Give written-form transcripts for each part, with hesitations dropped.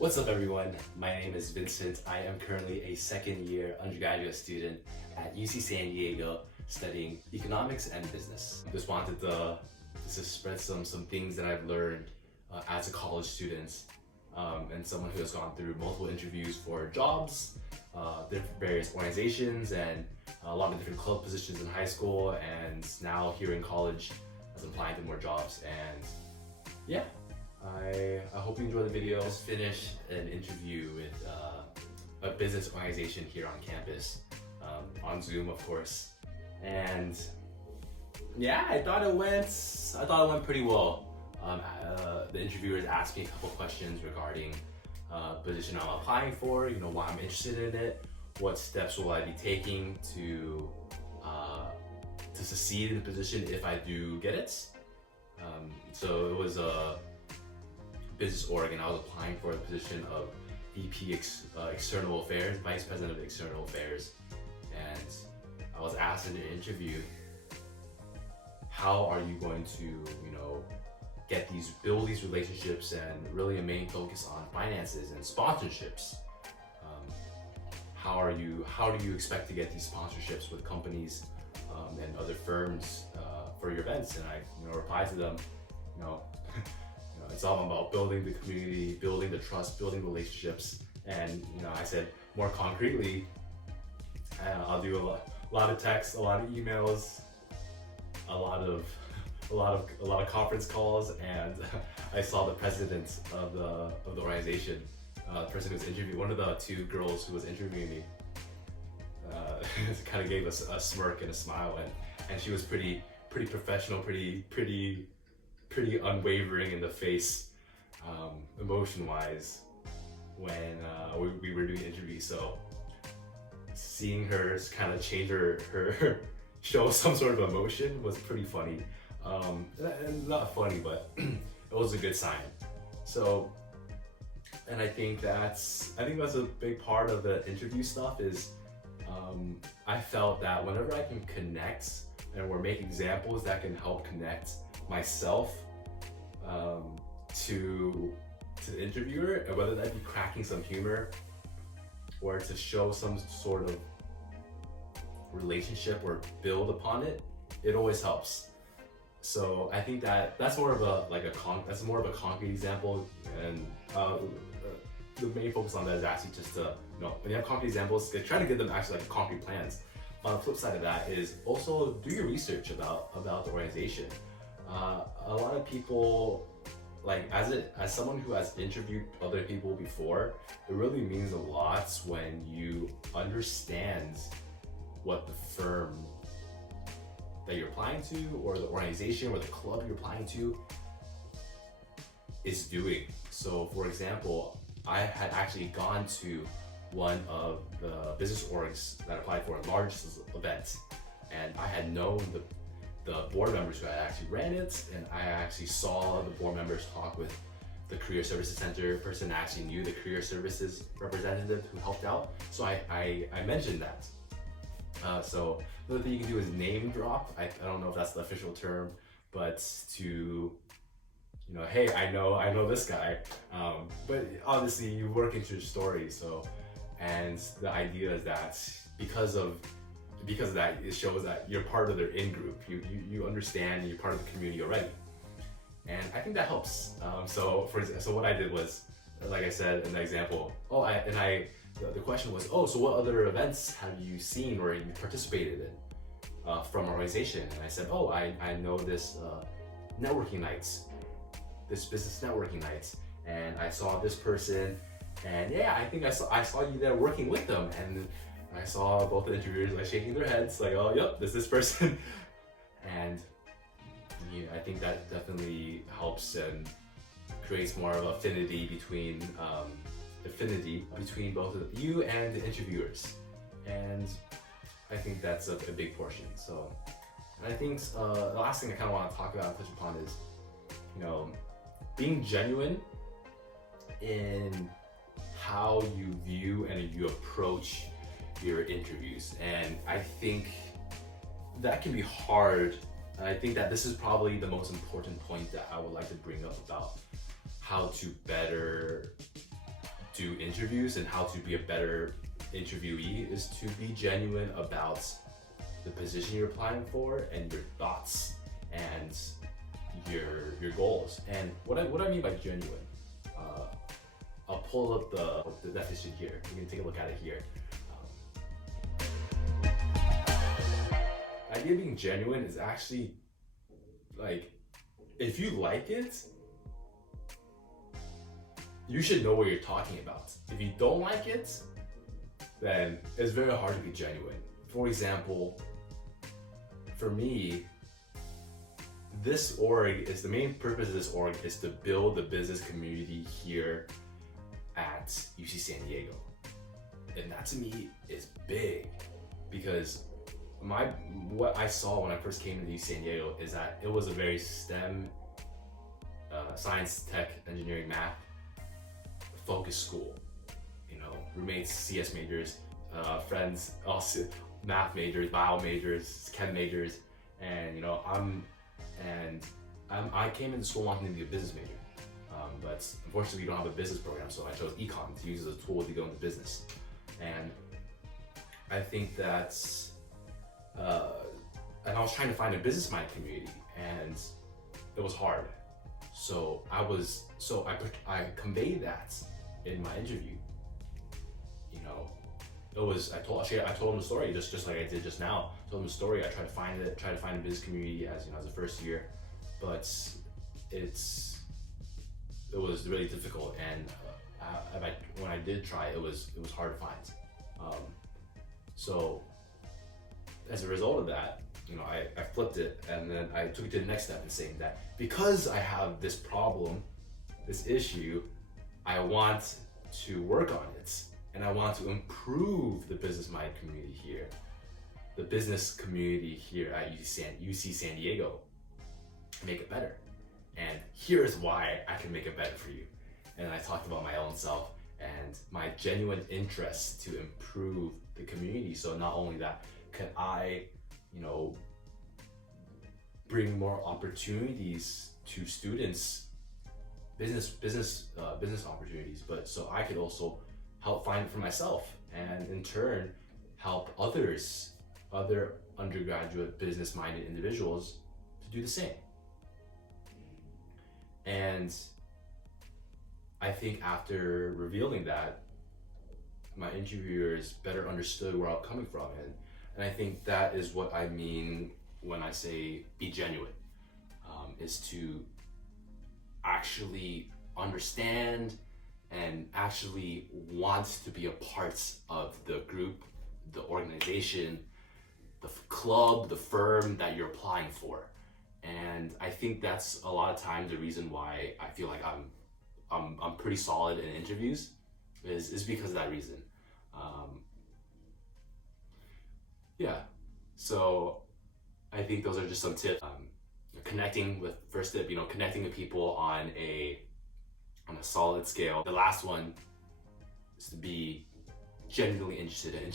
What's up everyone? My name is Vincent. I am currently a second year undergraduate student at UC San Diego studying economics and business. Just wanted to spread some things that I've learned as a college student and someone who has gone through multiple interviews for jobs, different various organizations, and a lot of different club positions in high school, and now here in college as I'm applying to more jobs. And yeah, I hope you enjoy the video. Just finished an interview with a business organization here on campus, on Zoom of course, and yeah, I thought it went pretty well. The interviewers asked me a couple questions regarding the position I'm applying for, why I'm interested in it, what steps will I be taking to succeed in the position if I do get it. So it was a business org, and I was applying for the position of VP External Affairs, Vice President of External Affairs, and I was asked in the interview, how are you going to, build these relationships, and really a main focus on finances and sponsorships. How do you expect to get these sponsorships with companies and other firms for your events? And I replied to them, it's all about building the community, building the trust, building relationships. And I said more concretely, I'll do a lot of texts, a lot of emails, a lot of conference calls, and I saw the president of the organization, the person who was interviewing, one of the two girls who was interviewing me, kind of gave us a smirk and a smile, and she was pretty professional, pretty unwavering in the face, emotion-wise, when we were doing interviews. So seeing her kind of change her show some sort of emotion was pretty funny. Not funny, but it was a good sign. So, and I think that's a big part of the interview stuff is, I felt that whenever I can connect and we're making examples that can help connect myself to the interviewer, and whether that be cracking some humor or to show some sort of relationship or build upon it, it always helps. So I think that's more of a concrete example, and the main focus on that is actually just to, when you have concrete examples, try to get them actually like concrete plans. On the flip side of that is also do your research about the organization. A lot of people, as someone who has interviewed other people before, it really means a lot when you understand what the firm that you're applying to, or the organization or the club you're applying to, is doing. So for example, I had actually gone to one of the business orgs that applied for a large event, and I had known the board members who had actually ran it, and I actually saw the board members talk with the career services center person. I actually knew the career services representative who helped out, so I mentioned that. So another thing you can do is name drop. I don't know if that's the official term, but to, hey, I know this guy, but obviously you work into your story. So, and the idea is that because of that, it shows that you're part of their in-group. You understand, you're part of the community already, and I think that helps. So what I did was, like I said in the example, the question was, so what other events have you seen or you participated in from our organization? And I said, I know this networking nights, this business networking nights, and I saw this person, and yeah, I think I saw you there working with them, and I saw both the interviewers shaking their heads like, oh, yep, this person. And I think that definitely helps and creates more of affinity between both of you and the interviewers, and I think that's a big portion. So, and I think the last thing I kind of want to talk about and touch upon is, being genuine in how you view and you approach your interviews. And I think that can be hard, and I think that this is probably the most important point that I would like to bring up about how to better do interviews and how to be a better interviewee is to be genuine about the position you're applying for and your thoughts and your goals. And what I mean by genuine, I'll pull up the definition here. You can take a look at it here. The idea of being genuine is actually like, if you like it, you should know what you're talking about. If you don't like it, then it's very hard to be genuine. For example, for me, this org is, the main purpose of this org is to build the business community here at UC San Diego. And that to me is big, because what I saw when I first came to UC San Diego is that it was a very STEM, science, tech, engineering, math focused school. You know, roommates, CS majors, friends, also math majors, bio majors, chem majors, and you know, I came into school wanting to be a business major, but unfortunately we don't have a business program, so I chose econ to use as a tool to go into business. And I think that's, and I was trying to find a business-minded community, and it was hard. So I conveyed that in my interview. You know, I told them the story just like I did just now. I told them the story. I tried to find a business community as a first year, but it was really difficult. And when I did try, it was hard to find. So as a result of that, I flipped it, and then I took it to the next step and saying that because I have this problem, this issue, I want to work on it, and I want to improve the business-minded community here, the business community here at UC San Diego, make it better. And here's why I can make it better for you. And I talked about my own self and my genuine interest to improve the community. So not only that, can I, bring more opportunities to students, business opportunities, but so I could also help find it for myself, and in turn help other undergraduate business-minded individuals to do the same. And I think after revealing that, my interviewers better understood where I'm coming from, and I think that is what I mean when I say be genuine, is to actually understand and actually want to be a part of the group, the organization, the club, the firm that you're applying for. And I think that's a lot of times the reason why I feel like I'm pretty solid in interviews is because of that reason. So I think those are just some tips. Connecting with, first tip, connecting with people on a solid scale. The last one is to be genuinely interested in,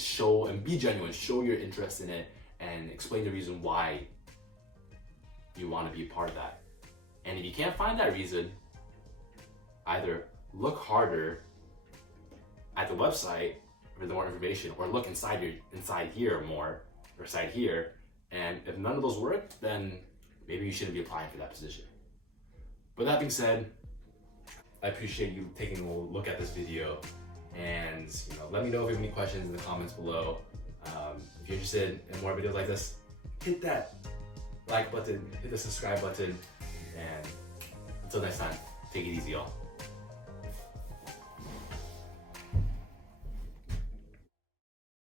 and be genuine, show your interest in it, and explain the reason why you want to be a part of that. And if you can't find that reason, either look harder at the website for more information, or look inside here more, or inside here. And if none of those work, then maybe you shouldn't be applying for that position. But that being said, I appreciate you taking a look at this video, and let me know if you have any questions in the comments below. If you're interested in more videos like this, hit that like button, hit the subscribe button, and until next time, take it easy, y'all.